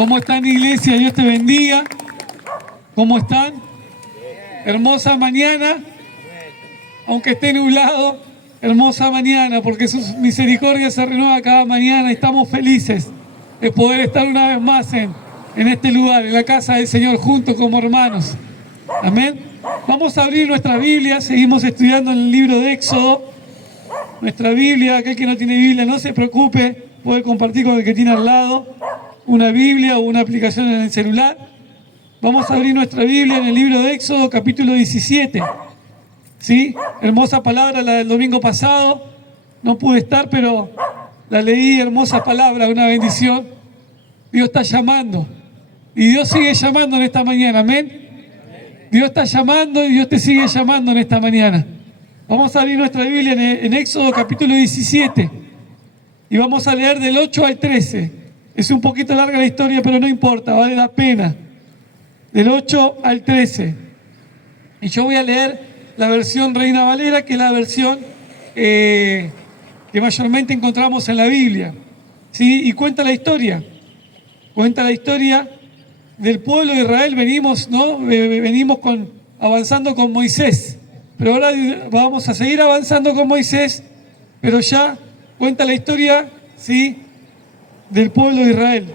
¿Cómo están, iglesia? Dios te bendiga. ¿Cómo están? Hermosa mañana, aunque esté nublado, hermosa mañana, porque su misericordia se renueva cada mañana. Estamos felices de poder estar una vez más en este lugar, en la casa del Señor, juntos como hermanos. Amén. Vamos a abrir nuestra Biblia, seguimos estudiando en el libro de Éxodo. Nuestra Biblia, aquel que no tiene Biblia, no se preocupe, puede compartir con el que tiene al lado una Biblia o una aplicación en el celular. Vamos a abrir nuestra Biblia en el libro de Éxodo, capítulo 17. ¿Sí? Hermosa palabra la del domingo pasado. No pude estar, pero la leí, hermosa palabra, una bendición. Dios está llamando. Y Dios sigue llamando en esta mañana, amén. Dios está llamando y Dios te sigue llamando en esta mañana. Vamos a abrir nuestra Biblia en Éxodo, capítulo 17. Y vamos a leer del 8 al 13. Es un poquito larga la historia, pero no importa, vale la pena. Del 8 al 13. Y yo voy a leer la versión Reina Valera, que es la versión que mayormente encontramos en la Biblia. ¿Sí? Y cuenta la historia. Cuenta la historia del pueblo de Israel. Venimos avanzando con Moisés. Pero ahora vamos a seguir avanzando con Moisés, pero ya cuenta la historia, ¿sí?, del pueblo de Israel.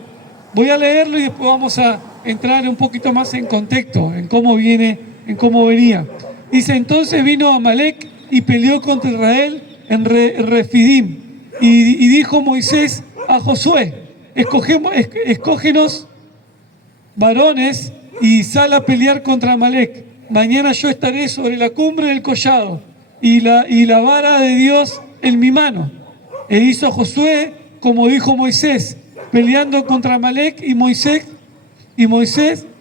Voy a leerlo y después vamos a entrar un poquito más en contexto, en cómo venía. Dice: entonces vino Amalec y peleó contra Israel en Refidim. Y dijo Moisés a Josué: escógenos varones y sal a pelear contra Amalec. Mañana yo estaré sobre la cumbre del collado y la vara de Dios en mi mano. E hizo Josué como dijo Moisés, peleando contra Amalec, y Moisés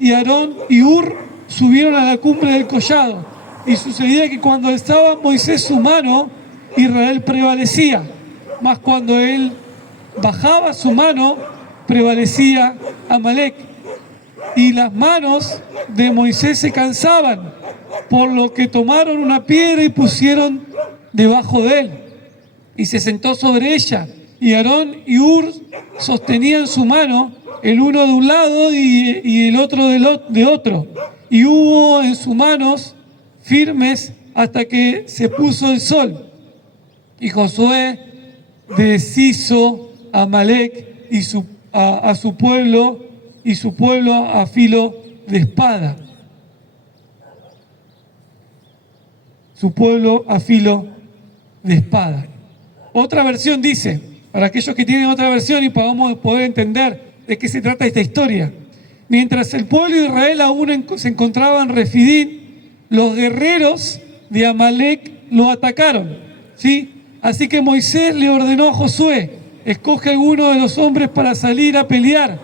y Aarón y Hur subieron a la cumbre del collado. Y sucedía que cuando alzaba Moisés su mano, Israel prevalecía, mas cuando él bajaba su mano, prevalecía Amalec. Y las manos de Moisés se cansaban, por lo que tomaron una piedra y pusieron debajo de él, y se sentó sobre ella. Y Aarón y Hur sostenían su mano, el uno de un lado y el otro de otro. Y hubo en sus manos firmes hasta que se puso el sol. Y Josué deshizo a Amalec y a su pueblo, y su pueblo a filo de espada. Su pueblo a filo de espada. Otra versión dice, para aquellos que tienen otra versión y podamos poder entender de qué se trata esta historia: mientras el pueblo de Israel aún se encontraba en Refidim, los guerreros de Amalec lo atacaron, ¿sí? Así que Moisés le ordenó a Josué: escoge alguno de los hombres para salir a pelear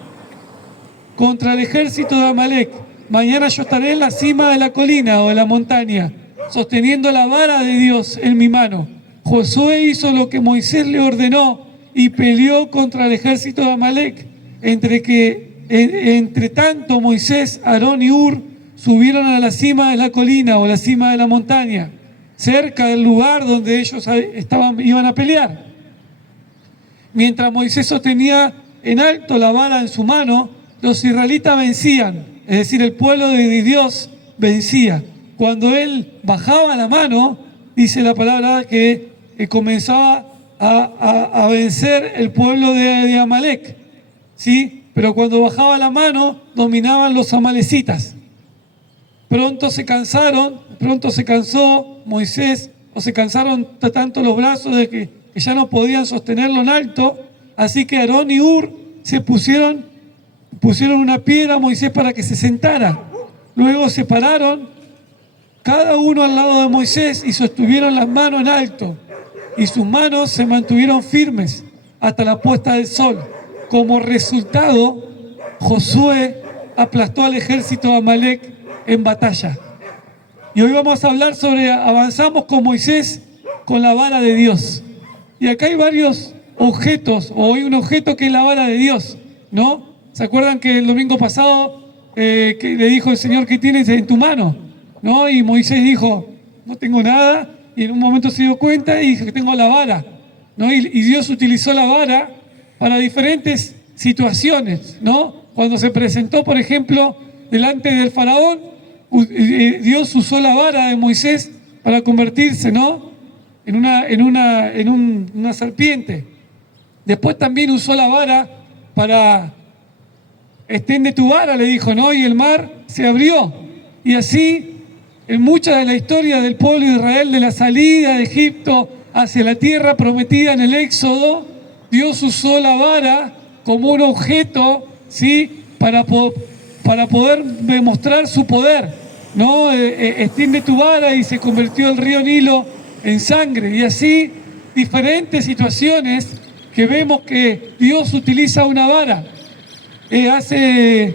contra el ejército de Amalec. Mañana yo estaré en la cima de la colina o de la montaña, sosteniendo la vara de Dios en mi mano. Josué hizo lo que Moisés le ordenó y peleó contra el ejército de Amalec. Entre tanto, Moisés, Aarón y Hur subieron a la cima de la colina o la cima de la montaña, cerca del lugar donde ellos iban a pelear. Mientras Moisés sostenía en alto la vara en su mano, los israelitas vencían, es decir, el pueblo de Dios vencía. Cuando él bajaba la mano, dice la palabra que comenzaba a vencer el pueblo de Amalec, ¿sí? Pero cuando bajaba la mano, dominaban los amalecitas. Pronto se cansó Moisés, o se cansaron tanto los brazos de que ya no podían sostenerlo en alto, así que Aarón y Hur se pusieron una piedra a Moisés para que se sentara. Luego se pararon, cada uno al lado de Moisés, y sostuvieron las manos en alto, y sus manos se mantuvieron firmes hasta la puesta del sol. Como resultado, Josué aplastó al ejército de Amalec en batalla. Y hoy vamos a hablar sobre avanzamos con Moisés con la vara de Dios. Y acá hay varios objetos, o hay un objeto que es la vara de Dios, ¿no? ¿Se acuerdan que el domingo pasado que le dijo el Señor: ¿qué tienes en tu mano? ¿No? Y Moisés dijo: no tengo nada. Y en un momento se dio cuenta y dijo que tengo la vara, ¿no? Y Dios utilizó la vara para diferentes situaciones, ¿no? cuando se presentó, por ejemplo, delante del faraón, Dios usó la vara de Moisés para convertirse, ¿no?, en una serpiente. Después también usó la vara para, extiende tu vara, le dijo, ¿no? Y el mar se abrió. Y así, en mucha de la historia del pueblo de Israel, de la salida de Egipto hacia la tierra prometida en el Éxodo, Dios usó la vara como un objeto, ¿sí?, para poder demostrar su poder, ¿no? Extiende tu vara y se convirtió el río Nilo en sangre. Y así, diferentes situaciones que vemos que Dios utiliza una vara. Hace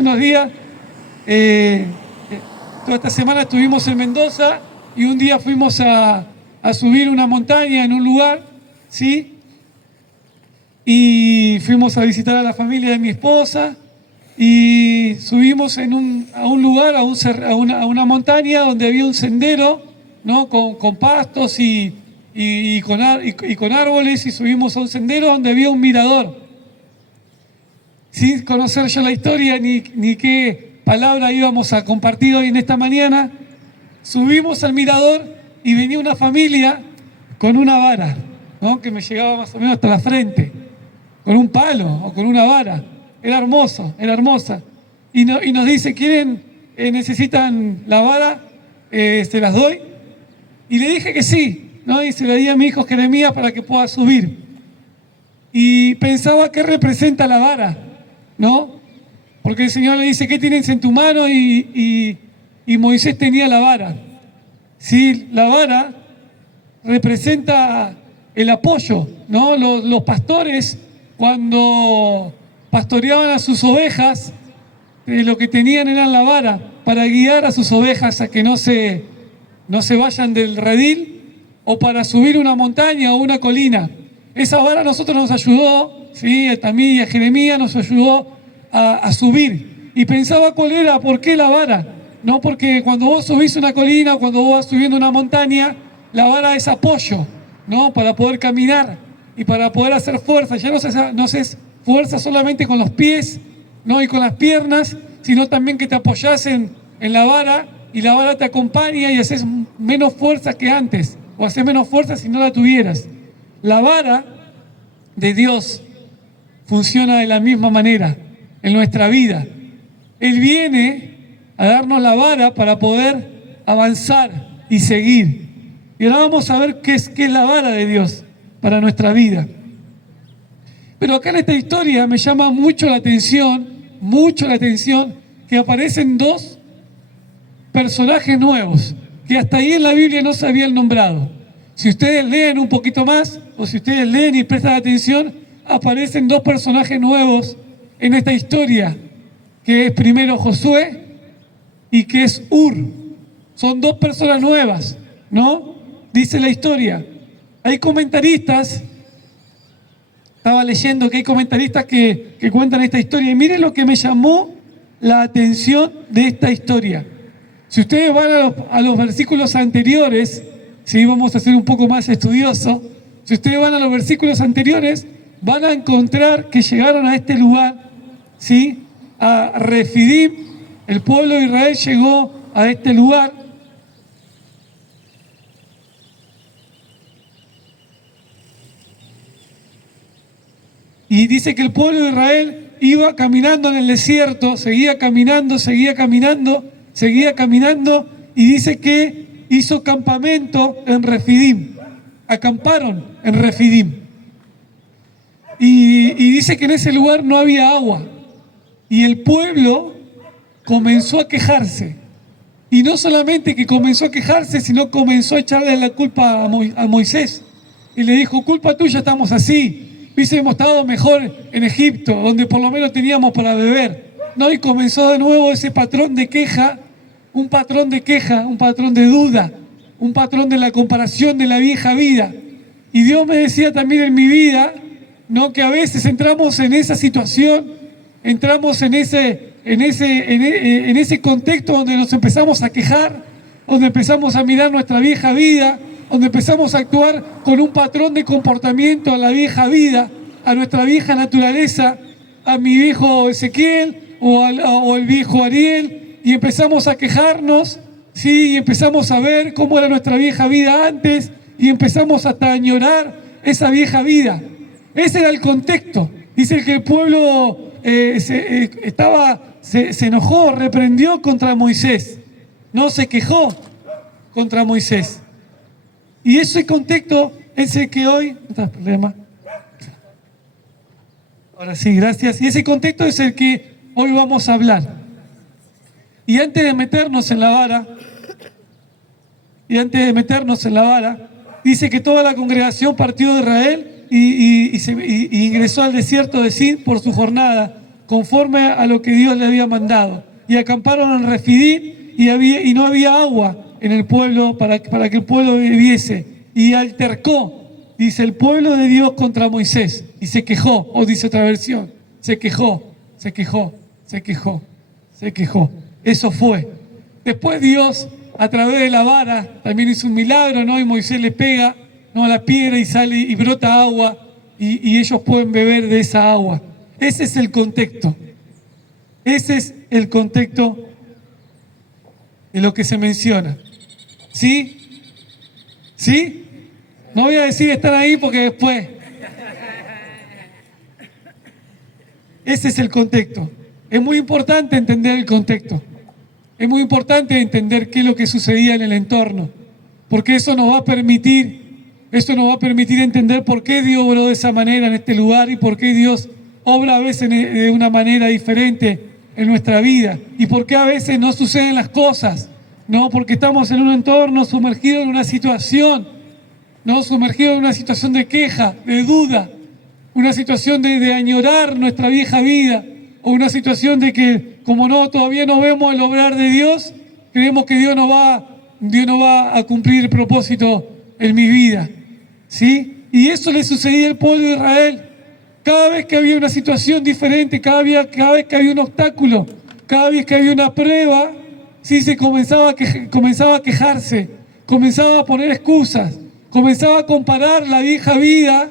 unos días, toda esta semana estuvimos en Mendoza y un día fuimos a subir una montaña en un lugar, ¿sí? Y fuimos a visitar a la familia de mi esposa y subimos a un lugar, a una montaña donde había un sendero, ¿no?, con pastos y con árboles, y subimos a un sendero donde había un mirador. Sin conocer yo la historia ni qué palabra íbamos a compartir hoy en esta mañana, subimos al mirador y venía una familia con una vara, ¿no?, que me llegaba más o menos hasta la frente, con un palo o con una vara. Era hermoso, era hermosa. Y nos dice, necesitan la vara, se las doy. Y le dije que sí, ¿no? Y se la di a mi hijo Jeremías para que pueda subir. Y pensaba, ¿qué representa la vara?, ¿no? Porque el Señor le dice, ¿qué tienes en tu mano? Y Moisés tenía la vara. Sí, la vara representa el apoyo, ¿no? Los pastores, cuando pastoreaban a sus ovejas, lo que tenían era la vara para guiar a sus ovejas a que no se vayan del redil, o para subir una montaña o una colina. Esa vara a nosotros nos ayudó, ¿sí?, a mí y a Jeremías nos ayudó a subir. Y pensaba cuál era, ¿por qué la vara? No, porque cuando vos subís una colina o cuando vos vas subiendo una montaña, la vara es apoyo, ¿no?, para poder caminar y para poder hacer fuerza. Ya no se es fuerza solamente con los pies, ¿no?, y con las piernas, sino también que te apoyás en la vara, y la vara te acompaña y haces menos fuerza que antes, o haces menos fuerza si no la tuvieras. La vara de Dios funciona de la misma manera en nuestra vida. Él viene a darnos la vara para poder avanzar y seguir. Y ahora vamos a ver qué es la vara de Dios para nuestra vida. Pero acá en esta historia me llama mucho la atención, que aparecen dos personajes nuevos que hasta ahí en la Biblia no se habían nombrado. Si ustedes leen un poquito más, o si ustedes leen y prestan atención, aparecen dos personajes nuevos en esta historia, que es primero Josué y que es Ur. Son dos personas nuevas, ¿no? Dice la historia. Hay comentaristas, estaba leyendo que hay comentaristas que cuentan esta historia, y miren lo que me llamó la atención de esta historia. Si ustedes van a los versículos anteriores, si vamos a ser un poco más estudiosos, si ustedes van a los versículos anteriores, van a encontrar que llegaron a este lugar, ¿sí?, a Refidim. El pueblo de Israel llegó a este lugar. Y dice que el pueblo de Israel iba caminando en el desierto, seguía caminando, y dice que hizo campamento en Refidim. Acamparon en Refidim. Y dice que en ese lugar no había agua. Y el pueblo comenzó a quejarse. Y no solamente que comenzó a quejarse, sino comenzó a echarle la culpa a Moisés. Y le dijo, culpa tuya estamos así. Hubiésemos estado mejor en Egipto, donde por lo menos teníamos para beber. No, y comenzó de nuevo ese patrón de queja, un patrón de duda, un patrón de la comparación de la vieja vida. Y Dios me decía también en mi vida, ¿no?, que a veces entramos en esa situación, entramos en ese contexto donde nos empezamos a quejar, donde empezamos a mirar nuestra vieja vida, donde empezamos a actuar con un patrón de comportamiento a la vieja vida, a nuestra vieja naturaleza, a mi viejo Ezequiel o el viejo Ariel y empezamos a quejarnos, ¿sí? Y empezamos a ver cómo era nuestra vieja vida antes y empezamos hasta a añorar esa vieja vida. Ese era el contexto. Dice que el pueblo se enojó, reprendió contra Moisés, no se quejó contra Moisés. Y ese contexto es el que hoy... No hay problema. Ahora sí, gracias. Y ese contexto es el que hoy vamos a hablar. Y antes de meternos en la vara, dice que toda la congregación partió de Israel y ingresó al desierto de Sin por su jornada, conforme a lo que Dios le había mandado. Y acamparon en Refidim y no había agua en el pueblo para que el pueblo bebiese. Y altercó, dice, el pueblo de Dios contra Moisés. Y se quejó, o dice otra versión, se quejó. Eso fue. Después Dios, a través de la vara, también hizo un milagro, ¿no? Y Moisés le pega, ¿no?, a la piedra y sale y brota agua y ellos pueden beber de esa agua. Ese es el contexto. Ese es el contexto de lo que se menciona. ¿Sí? ¿Sí? No voy a decir estar ahí porque después... Ese es el contexto. Es muy importante entender el contexto. Es muy importante entender qué es lo que sucedía en el entorno, porque eso nos va a permitir entender por qué Dios obró de esa manera en este lugar y por qué Dios obra a veces de una manera diferente en nuestra vida y por qué a veces no suceden las cosas, ¿no? Porque estamos en un entorno sumergido en una situación, ¿no? Sumergido en una situación de queja, de duda, una situación de añorar nuestra vieja vida, o una situación de que, como todavía no vemos el obrar de Dios, creemos que Dios no va a cumplir el propósito en mi vida, ¿sí? Y eso le sucedía al pueblo de Israel. Cada vez que había una situación diferente, cada vez que había un obstáculo, cada vez que había una prueba, sí, se comenzaba a quejarse, comenzaba a poner excusas, comenzaba a comparar la vieja vida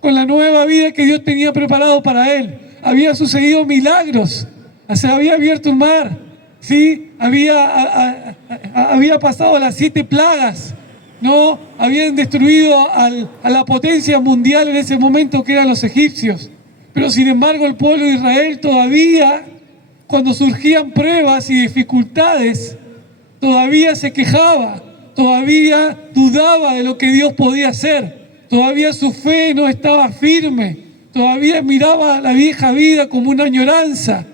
con la nueva vida que Dios tenía preparado para él. Había sucedido milagros, se había abierto un mar, ¿sí? Había pasado las 7 plagas, ¿no? Habían destruido a la potencia mundial en ese momento que eran los egipcios. Pero sin embargo el pueblo de Israel todavía, cuando surgían pruebas y dificultades, todavía se quejaba, todavía dudaba de lo que Dios podía hacer, todavía su fe no estaba firme. Todavía miraba la vieja vida como una añoranza,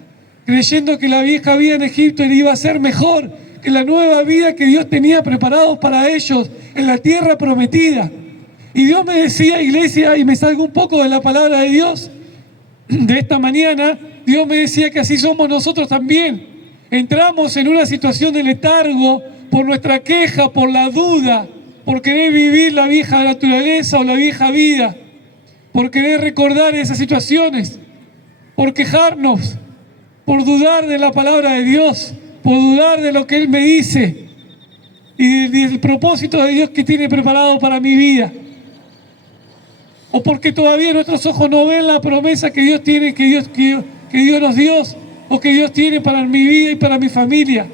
creyendo que la vieja vida en Egipto iba a ser mejor que la nueva vida que Dios tenía preparado para ellos en la tierra prometida. Y Dios me decía, iglesia, y me salgo un poco de la palabra de Dios de esta mañana, Dios me decía que así somos nosotros también. Entramos en una situación de letargo por nuestra queja, por la duda, por querer vivir la vieja naturaleza o la vieja vida, por querer recordar esas situaciones, por quejarnos, por dudar de la palabra de Dios, por dudar de lo que Él me dice y del propósito de Dios que tiene preparado para mi vida. O porque todavía nuestros ojos no ven la promesa que Dios tiene, que Dios nos dio, o que Dios tiene para mi vida y para mi familia.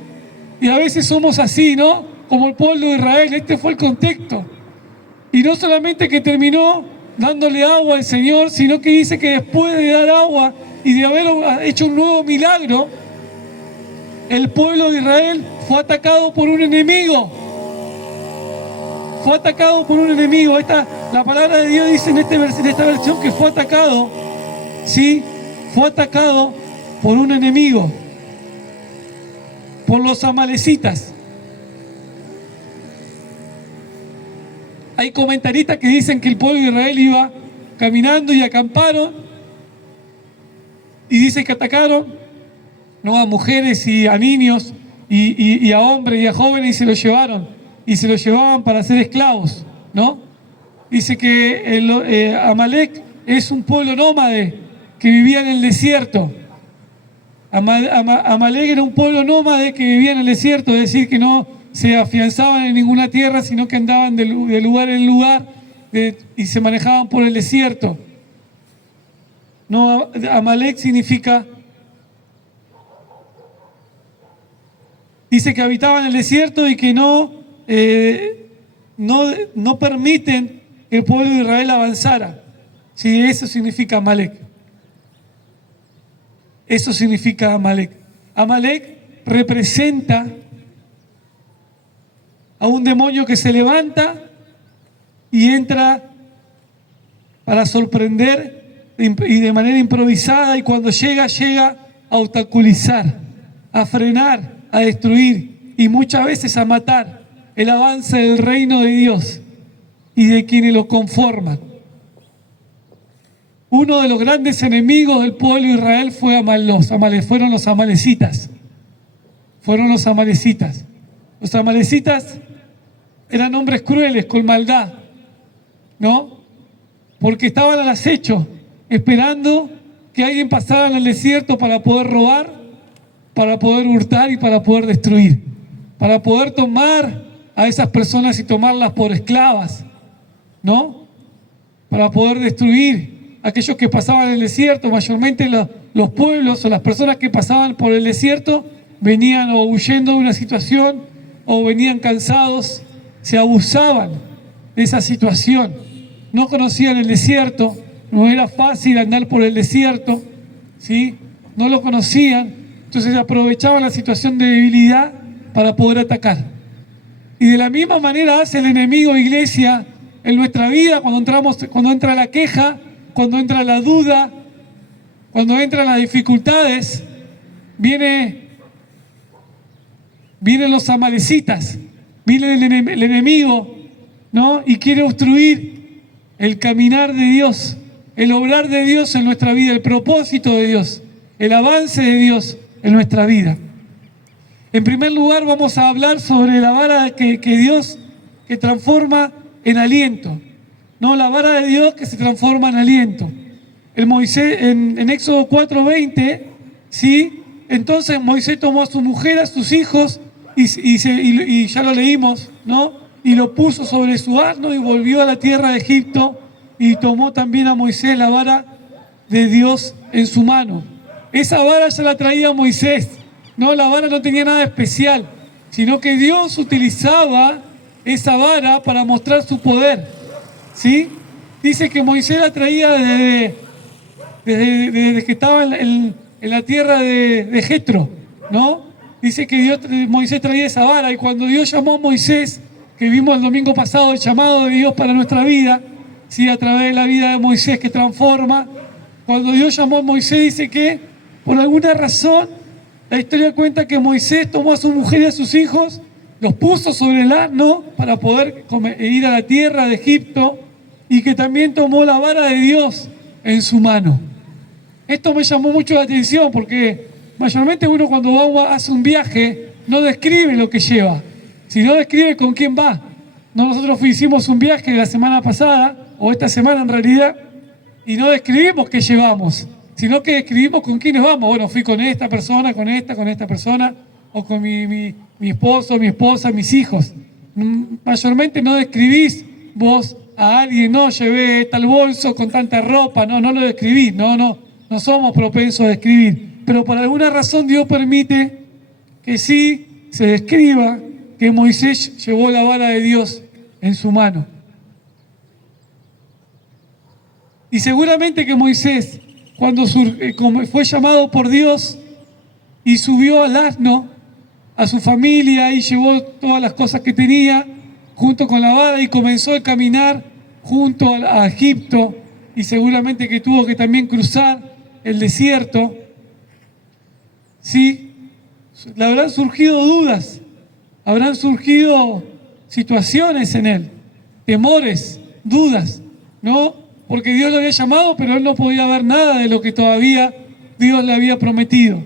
Y a veces somos así, ¿no? Como el pueblo de Israel, este fue el contexto. Y no solamente que terminó dándole agua al Señor, sino que dice que después de dar agua y de haber hecho un nuevo milagro, el pueblo de Israel fue atacado por un enemigo. Fue atacado por un enemigo. La palabra de Dios dice en esta versión que fue atacado, ¿sí? Fue atacado por un enemigo, por los amalecitas. Hay comentaristas que dicen que el pueblo de Israel iba caminando y acamparon y dice que atacaron, ¿no?, a mujeres y a niños y a hombres y a jóvenes y se los llevaban para ser esclavos, ¿no? Dice que Amalek es un pueblo nómade que vivía en el desierto. Amalek era un pueblo nómade que vivía en el desierto, es decir, que no se afianzaban en ninguna tierra, sino que andaban de lugar en lugar y se manejaban por el desierto. No, Amalek significa, dice que habitaban en el desierto y que no permiten que el pueblo de Israel avanzara. Sí, eso significa Amalek. Eso significa Amalek. Amalek representa a un demonio que se levanta y entra para sorprender y de manera improvisada, y cuando llega a obstaculizar, a frenar, a destruir y muchas veces a matar el avance del reino de Dios y de quienes lo conforman. Uno de los grandes enemigos del pueblo de Israel fueron los amalecitas. Fueron los amalecitas. Los amalecitas eran hombres crueles, con maldad, ¿no? Porque estaban al acecho, esperando que alguien pasara en el desierto para poder robar, para poder hurtar y para poder destruir, para poder tomar a esas personas y tomarlas por esclavas, ¿no? Para poder destruir a aquellos que pasaban en el desierto. Mayormente los pueblos o las personas que pasaban por el desierto venían o huyendo de una situación o venían cansados, se abusaban de esa situación. No conocían el desierto, no era fácil andar por el desierto, ¿sí? No lo conocían, entonces aprovechaban la situación de debilidad para poder atacar. Y de la misma manera hace el enemigo, iglesia, en nuestra vida, cuando entra la queja, cuando entra la duda, cuando entran las dificultades, vienen los amalecitas, viene el enemigo, ¿no? Y quiere obstruir el caminar de Dios, el obrar de Dios en nuestra vida, el propósito de Dios, el avance de Dios en nuestra vida. En primer lugar, vamos a hablar sobre la vara que Dios que transforma en aliento, ¿no? La vara de Dios que se transforma en aliento. En Éxodo 4:20, ¿sí? Entonces Moisés tomó a su mujer, a sus hijos, y ya lo leímos, ¿no? Y lo puso sobre su asno y volvió a la tierra de Egipto, y tomó también a Moisés la vara de Dios en su mano. Esa vara ya la traía Moisés, ¿no? La vara no tenía nada especial, sino que Dios utilizaba esa vara para mostrar su poder, ¿sí? Dice que Moisés la traía desde que estaba en la tierra de Jetro, ¿no? Dice que Moisés traía esa vara, y cuando Dios llamó a Moisés, que vimos el domingo pasado el llamado de Dios para nuestra vida, ¿sí? A través de la vida de Moisés que transforma, cuando Dios llamó a Moisés, dice que por alguna razón la historia cuenta que Moisés tomó a su mujer y a sus hijos, los puso sobre el asno para poder ir a la tierra de Egipto, y que también tomó la vara de Dios en su mano. Esto me llamó mucho la atención porque mayormente uno cuando hace un viaje no describe lo que lleva, sino describe con quién va. Nosotros hicimos un viaje la semana pasada, o esta semana en realidad, y no describimos qué llevamos, sino que describimos con quiénes vamos. Bueno, fui con esta persona, con esta persona, o con mi esposo, mi esposa, mis hijos. Mayormente no describís vos a alguien, no, llevé tal bolso con tanta ropa, no lo describís, no somos propensos a describir. Pero por alguna razón Dios permite que sí se describa que Moisés llevó la vara de Dios en su mano. Y seguramente que Moisés, cuando fue llamado por Dios y subió al asno, a su familia, y llevó todas las cosas que tenía junto con la vara y comenzó a caminar junto a Egipto, y seguramente que tuvo que también cruzar el desierto, ¿sí? Le habrán surgido dudas, habrán surgido situaciones en él, temores, dudas, ¿no? Porque Dios lo había llamado, pero él no podía ver nada de lo que todavía Dios le había prometido.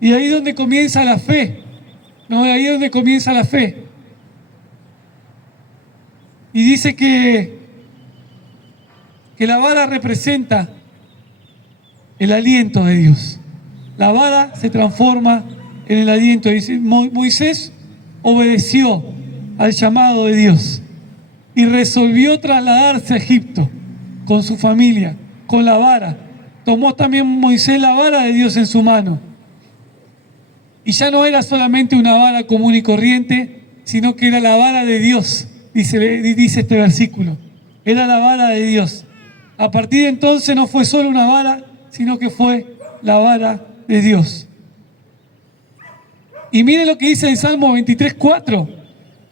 Y ahí es donde comienza la fe, ¿no? Ahí es donde comienza la fe. Y dice que la vara representa el aliento de Dios. La vara se transforma en el aliento. Dice, Moisés obedeció al llamado de Dios y resolvió trasladarse a Egipto con su familia, con la vara, tomó también Moisés la vara de Dios en su mano. Y ya no era solamente una vara común y corriente, sino que era la vara de Dios, dice este versículo. Era la vara de Dios. A partir de entonces no fue solo una vara, sino que fue la vara de Dios. Y mire lo que dice en Salmo 23:4.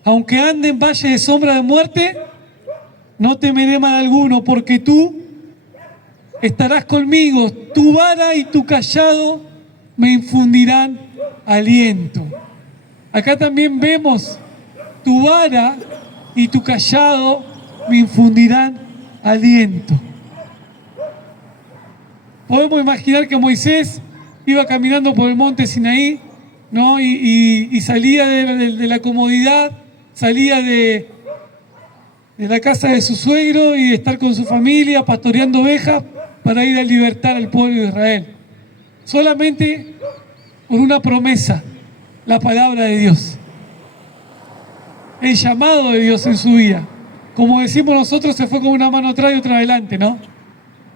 Aunque ande en valle de sombra de muerte, no temeré mal alguno, porque tú estarás conmigo. Tu vara y tu cayado me infundirán aliento. Acá también vemos: tu vara y tu cayado me infundirán aliento. Podemos imaginar que Moisés iba caminando por el monte Sinaí, ¿no? y salía de la comodidad, salía de la casa de su suegro y de estar con su familia pastoreando ovejas para ir a libertar al pueblo de Israel. Solamente por una promesa, la palabra de Dios, el llamado de Dios en su vida. Como decimos nosotros, se fue con una mano atrás y otra adelante, ¿no?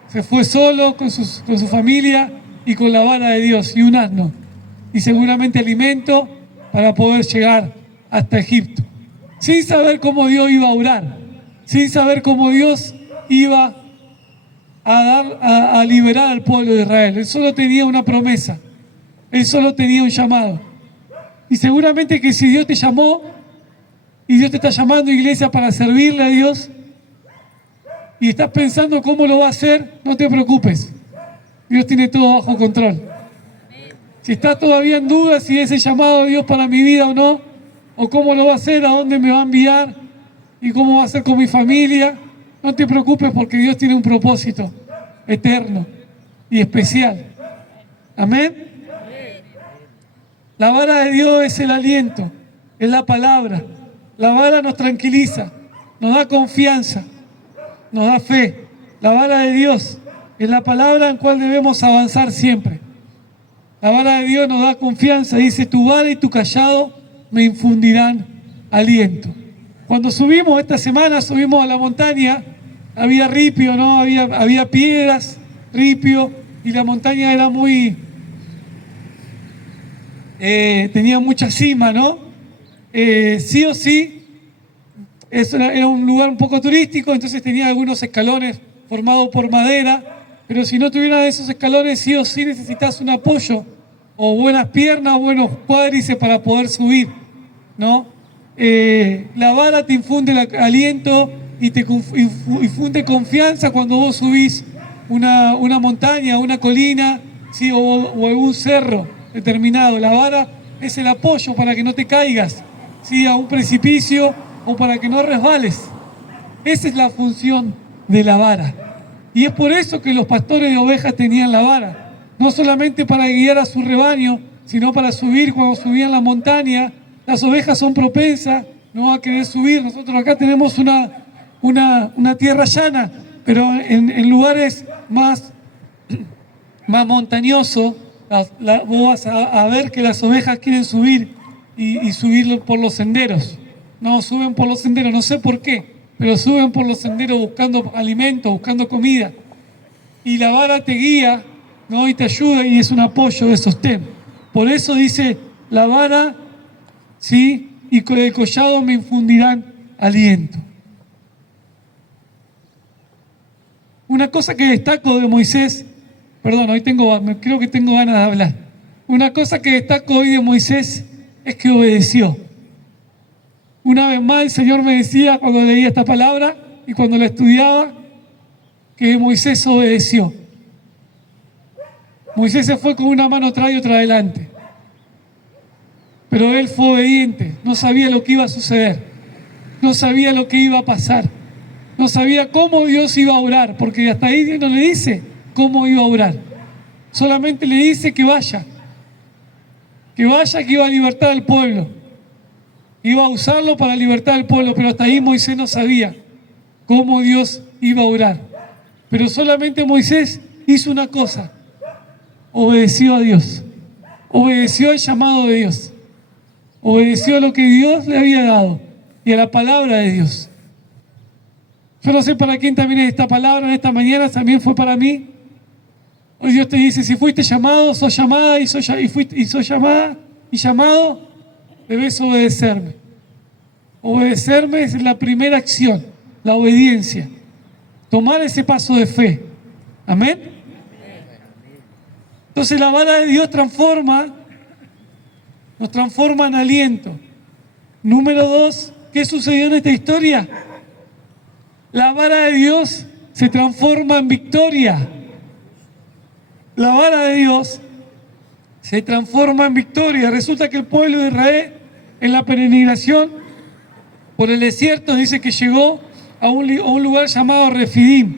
Se fue solo con su familia y con la vara de Dios y un asno. Y seguramente alimento para poder llegar hasta Egipto. Sin saber cómo Dios iba a obrar, sin saber cómo Dios iba a liberar al pueblo de Israel. Él solo tenía una promesa, él solo tenía un llamado. Y seguramente que si Dios te llamó y Dios te está llamando, iglesia, para servirle a Dios, y estás pensando cómo lo va a hacer, no te preocupes. Dios tiene todo bajo control. Si estás todavía en duda si es el llamado de Dios para mi vida o no, o cómo lo va a hacer, a dónde me va a enviar y cómo va a ser con mi familia, no te preocupes, porque Dios tiene un propósito eterno y especial. Amén. La vara de Dios es el aliento, es la palabra. La vara nos tranquiliza, nos da confianza, nos da fe. La vara de Dios es la palabra en cual debemos avanzar siempre. La vara de Dios nos da confianza. Dice: tu vara y tu cayado me infundirán aliento. Cuando subimos esta semana, subimos a la montaña, había ripio, ¿no? Había piedras, ripio, y la montaña era tenía mucha cima, ¿no? Sí o sí, era un lugar un poco turístico, entonces tenía algunos escalones formados por madera, pero si no tuvieras esos escalones, sí o sí necesitas un apoyo, o buenas piernas, buenos cuádriceps para poder subir, ¿no? La vara te infunde aliento y te infunde confianza cuando vos subís una montaña, una colina, ¿sí? o algún cerro determinado. La vara es el apoyo para que no te caigas, ¿sí? a un precipicio, o para que no resbales. Esa es la función de la vara. Y es por eso que los pastores de ovejas tenían la vara. No solamente para guiar a su rebaño, sino para subir cuando subían la montaña. Las ovejas son propensas, no a querer subir. Nosotros acá tenemos una tierra llana, pero en lugares más montañosos, vos vas a ver que las ovejas quieren subir y subir por los senderos. No, suben por los senderos, no sé por qué, pero suben por los senderos buscando alimento, buscando comida. Y la vara te guía, ¿no? y te ayuda, y es un apoyo de sostén. Por eso dice: la vara, ¿sí? y con el collado me infundirán aliento. Una cosa que destaco de Moisés, perdón, creo que tengo ganas de hablar. Una cosa que destaco hoy de Moisés es que obedeció. Una vez más el Señor me decía cuando leía esta palabra y cuando la estudiaba, que Moisés obedeció. Moisés se fue con una mano atrás y otra adelante. Pero él fue obediente, no sabía lo que iba a suceder, no sabía lo que iba a pasar, no sabía cómo Dios iba a obrar, porque hasta ahí Dios no le dice cómo iba a obrar. Solamente le dice que vaya, que iba a libertar al pueblo. Iba a usarlo para libertar al pueblo, pero hasta ahí Moisés no sabía cómo Dios iba a obrar. Pero solamente Moisés hizo una cosa: obedeció a Dios, obedeció al llamado de Dios, obedeció a lo que Dios le había dado y a la palabra de Dios. Yo no sé para quién también es esta palabra en esta mañana, también fue para mí. Hoy Dios te dice, si fuiste llamado, sos llamada y sos llamada y llamado, debes obedecerme. Obedecerme es la primera acción, la obediencia. Tomar ese paso de fe. Amén. Entonces la vara de Dios nos transforma en aliento. Número 2, ¿qué sucedió en esta historia? La vara de Dios se transforma en victoria. La vara de Dios se transforma en victoria. Resulta que el pueblo de Israel en la peregrinación por el desierto dice que llegó a un lugar llamado Refidim.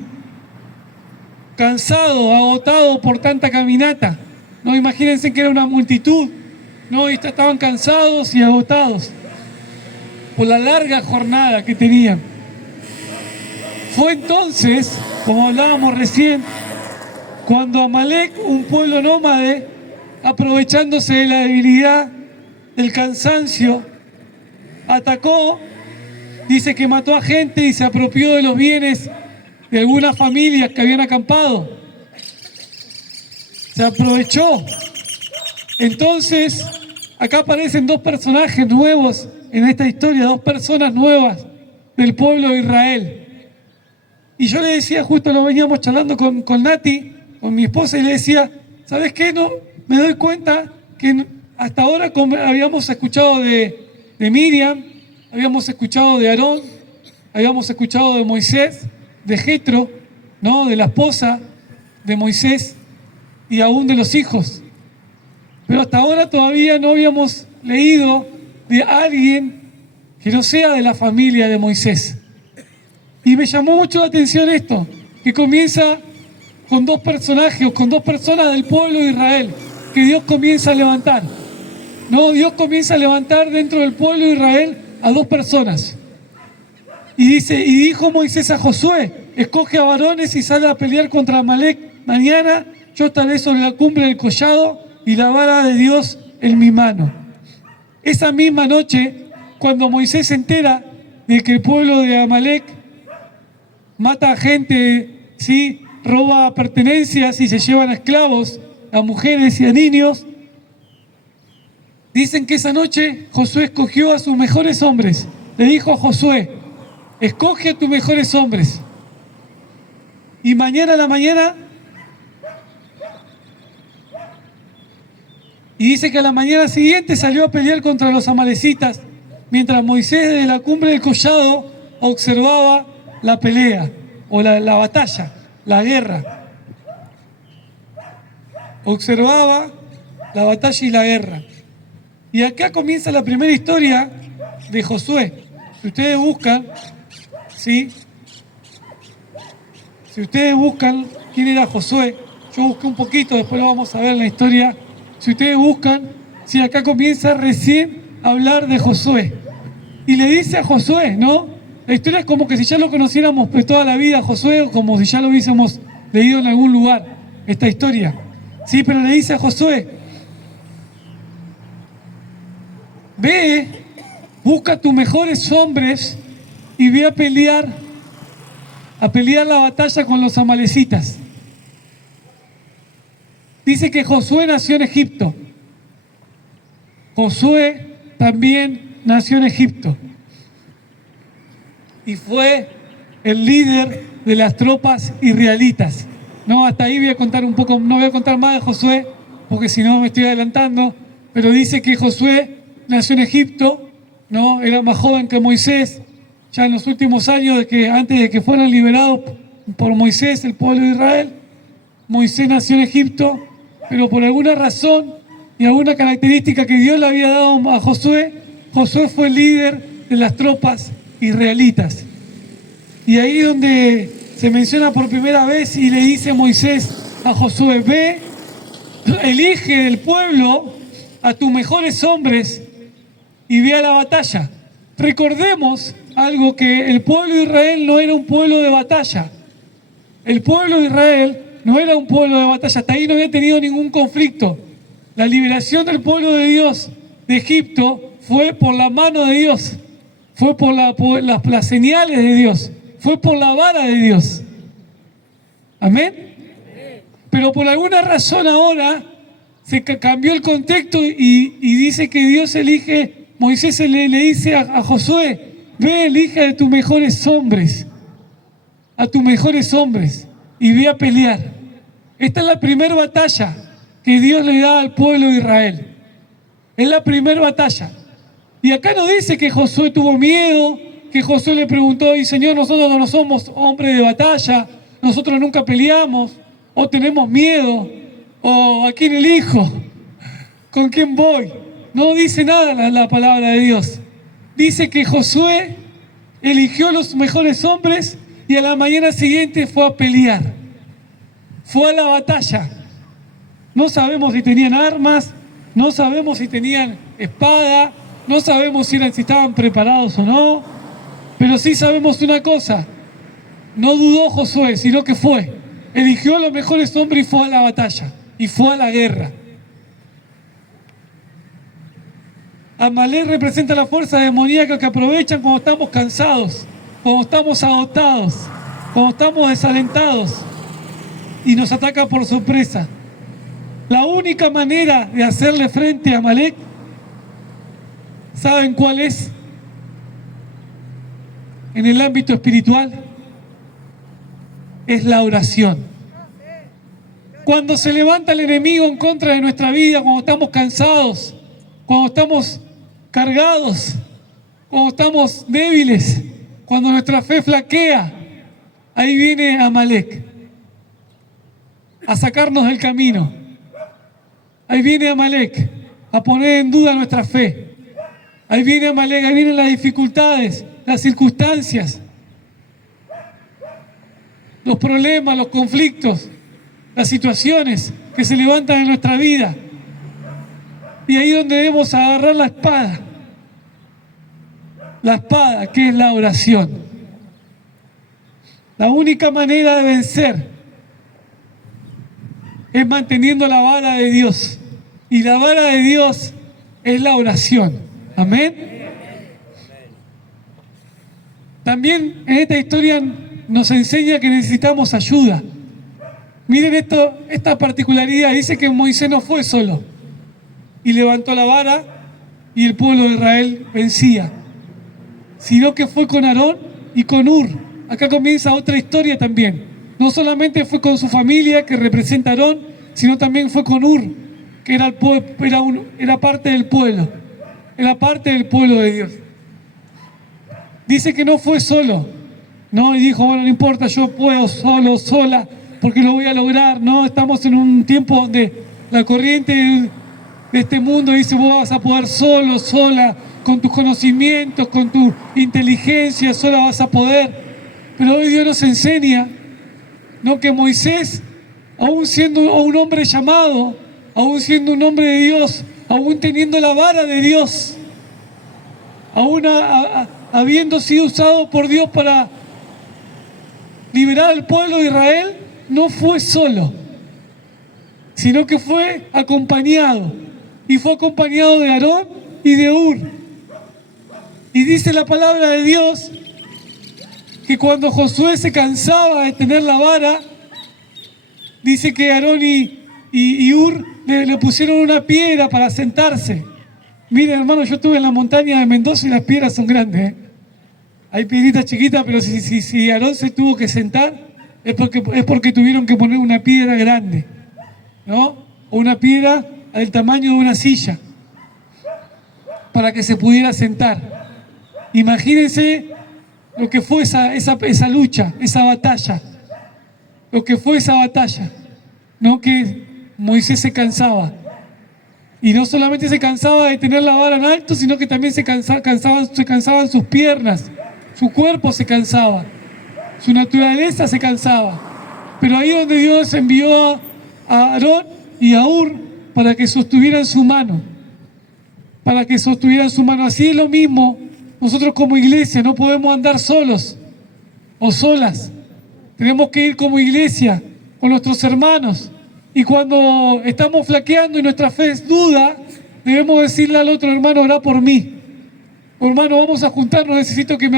Cansado, agotado por tanta caminata. No, imagínense que era una multitud. No, y estaban cansados y agotados por la larga jornada que tenían. Fue entonces, como hablábamos recién, cuando Amalek, un pueblo nómade, aprovechándose de la debilidad, del cansancio, atacó, dice que mató a gente y se apropió de los bienes de algunas familias que habían acampado. Se aprovechó. Entonces, acá aparecen dos personajes nuevos en esta historia, dos personas nuevas del pueblo de Israel. Y yo le decía, justo lo veníamos charlando con Nati, con mi esposa, y le decía, ¿sabes qué? No, me doy cuenta que hasta ahora habíamos escuchado de Miriam, habíamos escuchado de Aarón, habíamos escuchado de Moisés, de Jetro, ¿no? De la esposa de Moisés y aún de los hijos. Pero hasta ahora todavía no habíamos leído de alguien que no sea de la familia de Moisés. Y me llamó mucho la atención esto, que comienza con dos personajes o con dos personas del pueblo de Israel, que Dios comienza a levantar. No, Dios comienza a levantar dentro del pueblo de Israel a dos personas. Y dice, y dijo Moisés a Josué, escoge a varones y sale a pelear contra Amalek. Mañana yo estaré sobre la cumbre del collado y la vara de Dios en mi mano. Esa misma noche, cuando Moisés se entera de que el pueblo de Amalek mata a gente, ¿sí? Roba pertenencias y se llevan a esclavos, a mujeres y a niños, dicen que esa noche Josué escogió a sus mejores hombres. Le dijo a Josué, escoge a tus mejores hombres. Y mañana a la mañana, y dice que a la mañana siguiente salió a pelear contra los amalecitas, mientras Moisés desde la cumbre del collado observaba la pelea, o la batalla, la guerra. Observaba la batalla y la guerra. Y acá comienza la primera historia de Josué. Si ustedes buscan, ¿sí? Si ustedes buscan quién era Josué, yo busqué un poquito, después lo vamos a ver en la historia. Si ustedes buscan, sí, acá comienza recién a hablar de Josué. Y le dice a Josué, ¿no? La historia es como que si ya lo conociéramos pues toda la vida a Josué, o como si ya lo hubiésemos leído en algún lugar, esta historia. Sí, pero le dice a Josué, ve, busca tus mejores hombres y ve a pelear la batalla con los amalecitas. Dice que Josué nació en Egipto. Josué también nació en Egipto. Y fue el líder de las tropas israelitas. No, hasta ahí voy a contar un poco, no voy a contar más de Josué, porque si no me estoy adelantando, pero dice que Josué nació en Egipto, ¿no? Era más joven que Moisés, ya en los últimos años, antes de que fueran liberados por Moisés, el pueblo de Israel. Moisés nació en Egipto, pero por alguna razón y alguna característica que Dios le había dado a Josué, Josué fue el líder de las tropas israelitas. Y ahí donde se menciona por primera vez y le dice Moisés a Josué, ve, elige del pueblo a tus mejores hombres y ve a la batalla. Recordemos algo, que el pueblo de Israel no era un pueblo de batalla. El pueblo de Israel no era un pueblo de batalla, hasta ahí no había tenido ningún conflicto. La liberación del pueblo de Dios de Egipto fue por la mano de Dios, fue por las señales de Dios, fue por la vara de Dios. Amén. Pero por alguna razón ahora se cambió el contexto y dice que Dios elige, Moisés le dice a Josué, ve, elige a tus mejores hombres, y ve a pelear. Esta es la primera batalla que Dios le da al pueblo de Israel. Es la primera batalla. Y acá no dice que Josué tuvo miedo, que Josué le preguntó, y Señor, nosotros no somos hombres de batalla, nosotros nunca peleamos, o tenemos miedo, o ¿a quién elijo? ¿Con quién voy? No dice nada la palabra de Dios. Dice que Josué eligió los mejores hombres y a la mañana siguiente fue a pelear. Fue a la batalla. No sabemos si tenían armas, no sabemos si tenían espada, no sabemos si estaban preparados o no, pero sí sabemos una cosa. No dudó Josué, sino que fue. Eligió a los mejores hombres y fue a la batalla. Y fue a la guerra. Amalek representa la fuerza demoníaca que aprovechan cuando estamos cansados, cuando estamos agotados, cuando estamos desalentados y nos ataca por sorpresa. La única manera de hacerle frente a Amalek, ¿saben cuál es? En el ámbito espiritual, es la oración. Cuando se levanta el enemigo en contra de nuestra vida, cuando estamos cansados, cuando estamos cargados, cuando estamos débiles, cuando nuestra fe flaquea, ahí viene Amalek a sacarnos del camino. Ahí viene Amalek a poner en duda nuestra fe. Ahí viene Amalek, ahí vienen las dificultades, las circunstancias, los problemas, los conflictos, las situaciones que se levantan en nuestra vida. Y ahí es donde debemos agarrar la espada que es la oración. La única manera de vencer es manteniendo la vara de Dios. Y la vara de Dios es la oración. Amén. También en esta historia nos enseña que necesitamos ayuda. Miren esta particularidad. Dice que Moisés no fue solo y levantó la vara y el pueblo de Israel vencía, sino que fue con Aarón y con Hur. Acá comienza otra historia también. No solamente fue con su familia, que representa a Aarón, sino también fue con Hur, que era parte del pueblo, era parte del pueblo de Dios. Dice que no fue solo, ¿no? Y dijo, bueno, no importa, yo puedo solo, sola, porque lo voy a lograr. No, estamos en un tiempo donde la corriente de este mundo dice, vos vas a poder solo, sola, con tus conocimientos, con tu inteligencia, sola vas a poder. Pero hoy Dios nos enseña, ¿no?, que Moisés, aún siendo un hombre llamado, aún siendo un hombre de Dios, aún teniendo la vara de Dios, aún habiendo sido usado por Dios para liberar al pueblo de Israel, no fue solo, sino que fue acompañado. Y fue acompañado de Aarón y de Hur. Y dice la palabra de Dios que cuando Josué se cansaba de tener la vara, dice que Aarón y Hur le pusieron una piedra para sentarse. Miren, hermano, yo estuve en la montaña de Mendoza y las piedras son grandes, ¿eh? Hay piedritas chiquitas, pero si Aarón se tuvo que sentar, es porque tuvieron que poner una piedra grande, ¿no? O una piedra del tamaño de una silla, para que se pudiera sentar. Imagínense lo que fue esa lucha, esa batalla, lo que fue esa batalla, ¿no? Que Moisés se cansaba. Y no solamente se cansaba de tener la vara en alto, sino que también se cansaban sus piernas, su cuerpo se cansaba, su naturaleza se cansaba. Pero ahí donde Dios envió a Aarón y a Hur para que sostuvieran su mano, Así es lo mismo, nosotros como iglesia no podemos andar solos o solas. Tenemos que ir como iglesia con nuestros hermanos. Y cuando estamos flaqueando y nuestra fe es duda, debemos decirle al otro: hermano, orá por mí. Hermano, vamos a juntarnos, necesito que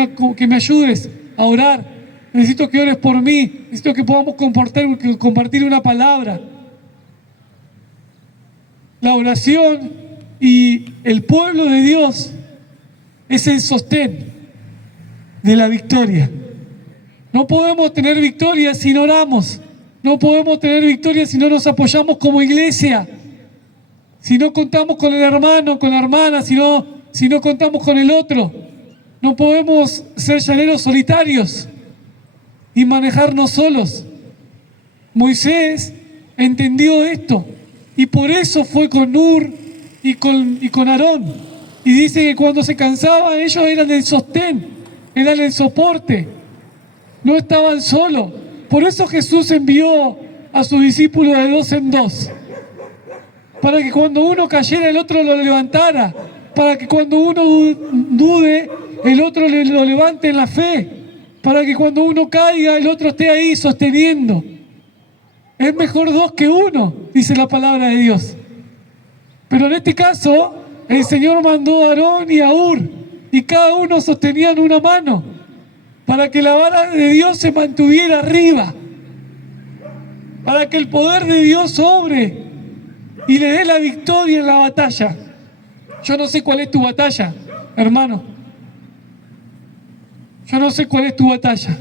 me ayudes a orar. necesito que ores por mí, necesito que podamos compartir una palabra. La oración y el pueblo de Dios es el sostén de la victoria. No podemos tener victoria si no oramos. No podemos tener victoria si no nos apoyamos como iglesia. Si no contamos con el hermano, con la hermana, si no contamos con el otro. No podemos ser llaneros solitarios y manejarnos solos. Moisés entendió esto y por eso fue con Nur y con Aarón. Y dice que cuando se cansaba ellos eran el sostén, eran el soporte. No estaban solos. Por eso Jesús envió a sus discípulos de 2 en 2. Para que cuando uno cayera el otro lo levantara. Para que cuando uno dude el otro lo levante en la fe. Para que cuando uno caiga el otro esté ahí sosteniendo. Es mejor 2 que 1, dice la palabra de Dios. Pero en este caso el Señor mandó a Aarón y a Hur. Y cada uno sostenían una mano. Para que la vara de Dios se mantuviera arriba, para que el poder de Dios sobre y le dé la victoria en la batalla. Yo no sé cuál es tu batalla, hermano. Yo no sé cuál es tu batalla.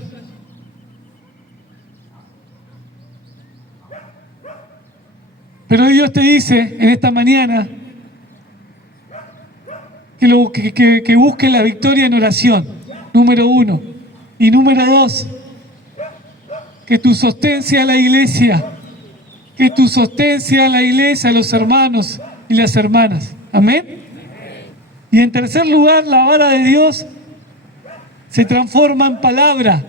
Pero Dios te dice en esta mañana que busques la victoria en oración, número 1. Y número 2, que tu sostén sea la iglesia, que tu sostén sea la iglesia, los hermanos y las hermanas. Amén. Y en tercer lugar, la vara de Dios se transforma en palabra.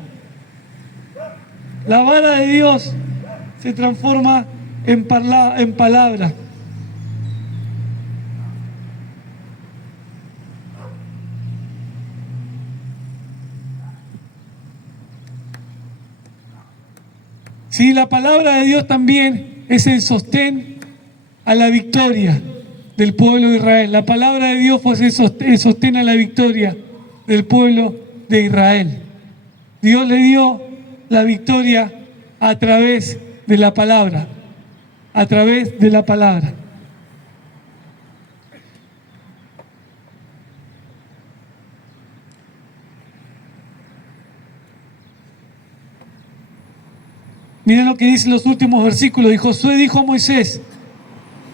La vara de Dios se transforma en palabra. Sí, la palabra de Dios también es el sostén a la victoria del pueblo de Israel. La palabra de Dios fue el sostén a la victoria del pueblo de Israel. Dios le dio la victoria a través de la palabra, a través de la palabra. Miren lo que dicen los últimos versículos. Y Josué dijo a Moisés: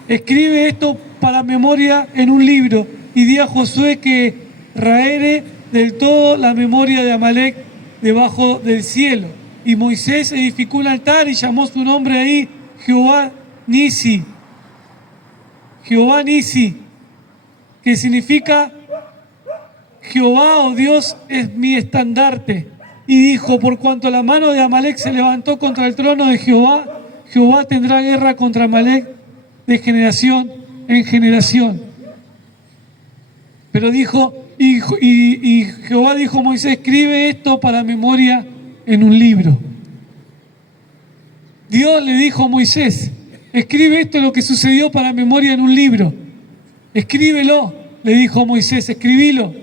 escribe esto para memoria en un libro y di a Josué que raere del todo la memoria de Amalek debajo del cielo. Y Moisés edificó un altar y llamó su nombre ahí Jehová Nisi. Jehová Nisi, que significa Jehová o Dios es mi estandarte. Y dijo: por cuanto la mano de Amalek se levantó contra el trono de Jehová, Jehová tendrá guerra contra Amalek de generación en generación. Pero dijo, y Jehová dijo a Moisés: escribe esto para memoria en un libro. Dios le dijo a Moisés: escribe esto, lo que sucedió, para memoria en un libro. Escríbelo, le dijo a Moisés, escribilo,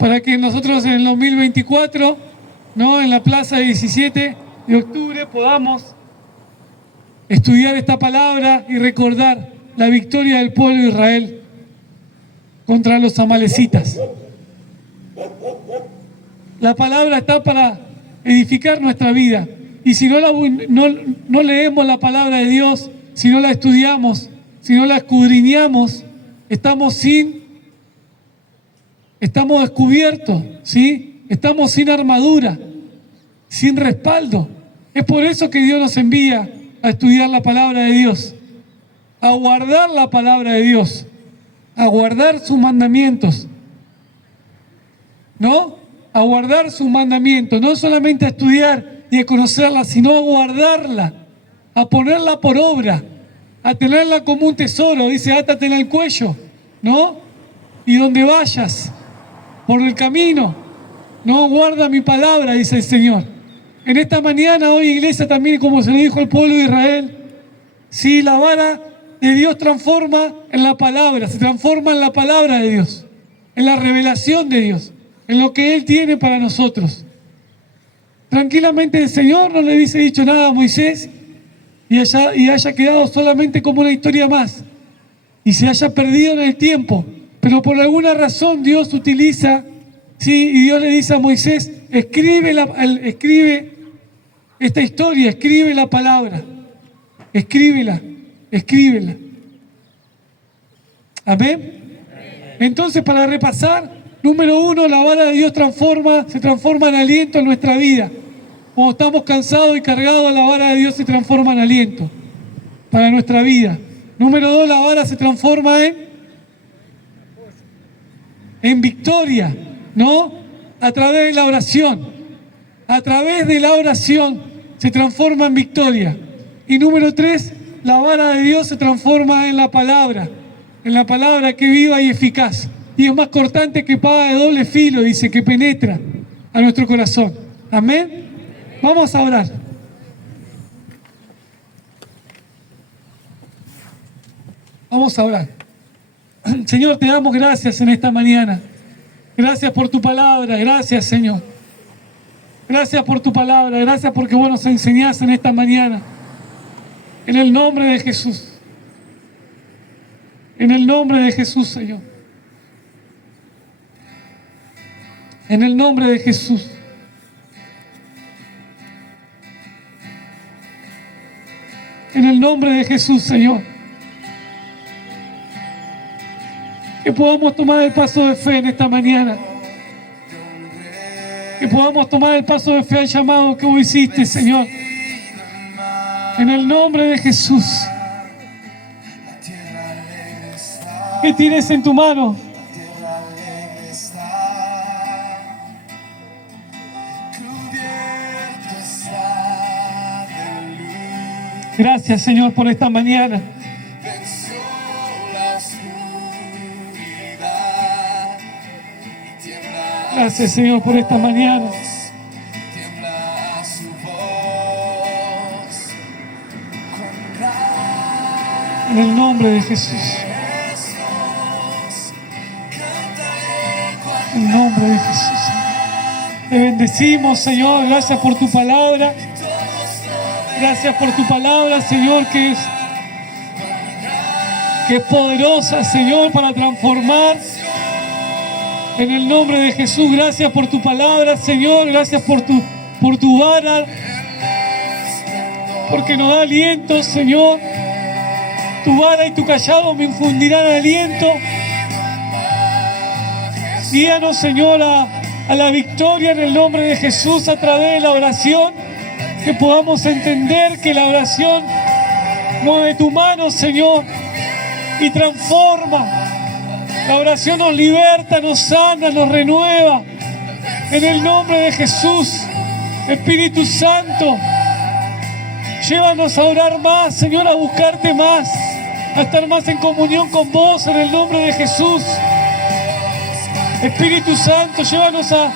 para que nosotros en el 2024, ¿no?, en la plaza del 17 de octubre podamos estudiar esta palabra y recordar la victoria del pueblo de Israel contra los amalecitas. La palabra está para edificar nuestra vida. Y si no leemos la palabra de Dios, si no la estudiamos, si no la escudriñamos, estamos descubiertos, ¿sí? Estamos sin armadura, sin respaldo. Es por eso que Dios nos envía a estudiar la palabra de Dios, a guardar la palabra de Dios, a guardar sus mandamientos, ¿no? A guardar sus mandamientos, no solamente a estudiar y a conocerla, sino a guardarla, a ponerla por obra, a tenerla como un tesoro. Dice: átatela al cuello, ¿no? Y donde vayas, por el camino, no, guarda mi palabra, dice el Señor. En esta mañana, hoy, iglesia, también, como se lo dijo al pueblo de Israel, sí, la vara de Dios transforma en la palabra, se transforma en la palabra de Dios, en la revelación de Dios, en lo que Él tiene para nosotros. tranquilamente el Señor no le hubiese dicho nada a Moisés y haya quedado solamente como una historia más y se haya perdido en el tiempo. Pero por alguna razón Dios utiliza, sí, y Dios le dice a Moisés, escribe esta historia, escribe la palabra, escríbela. Amén. Entonces, para repasar, número 1, la vara de Dios se transforma en aliento en nuestra vida. Cuando estamos cansados y cargados, la vara de Dios se transforma en aliento para nuestra vida. Número 2, la vara se transforma en victoria, ¿no? A través de la oración. A través de la oración se transforma en victoria. Y número 3, la vara de Dios se transforma en la palabra que viva y eficaz. Y es más cortante que espada de doble filo, dice, que penetra a nuestro corazón. Amén. Vamos a orar. Vamos a orar. Señor, te damos gracias en esta mañana. Gracias por tu palabra. Gracias, Señor. Gracias por tu palabra. Gracias porque vos nos enseñás en esta mañana. En el nombre de Jesús. En el nombre de Jesús, Señor. En el nombre de Jesús. En el nombre de Jesús, Señor. Que podamos tomar el paso de fe en esta mañana. Que podamos tomar el paso de fe al llamado que vos hiciste, Señor. En el nombre de Jesús. ¿Qué tienes en tu mano? Gracias, Señor, por esta mañana. Gracias, Señor, por esta mañana. En el nombre de Jesús. En el nombre de Jesús. Te bendecimos, Señor. Gracias por tu palabra. Gracias por tu palabra, Señor, que es poderosa, Señor, para transformar. En el nombre de Jesús, gracias por tu palabra, Señor. Gracias por tu vara, porque nos da aliento, Señor. Tu vara y tu callado me infundirán aliento. Guíanos, Señor, a la victoria en el nombre de Jesús a través de la oración. Que podamos entender que la oración mueve tu mano, Señor, y transforma. La oración nos liberta, nos sana, nos renueva. En el nombre de Jesús, Espíritu Santo, llévanos a orar más, Señor, a buscarte más, a estar más en comunión con vos, en el nombre de Jesús. Espíritu Santo, llévanos a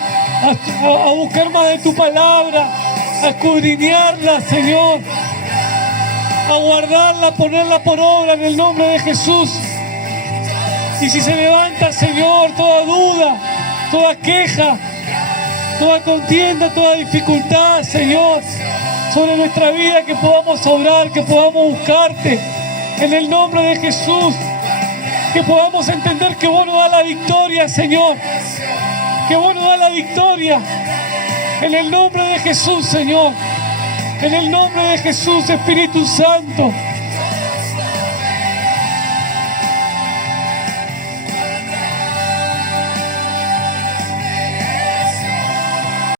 buscar más de tu palabra, a escudriñarla, Señor, a guardarla, a ponerla por obra en el nombre de Jesús. Y si se levanta, Señor, toda duda, toda queja, toda contienda, toda dificultad, Señor, sobre nuestra vida, que podamos orar, que podamos buscarte en el nombre de Jesús, que podamos entender que vos nos das la victoria, Señor, que vos nos das la victoria. En el nombre de Jesús, Señor. En el nombre de Jesús, Espíritu Santo.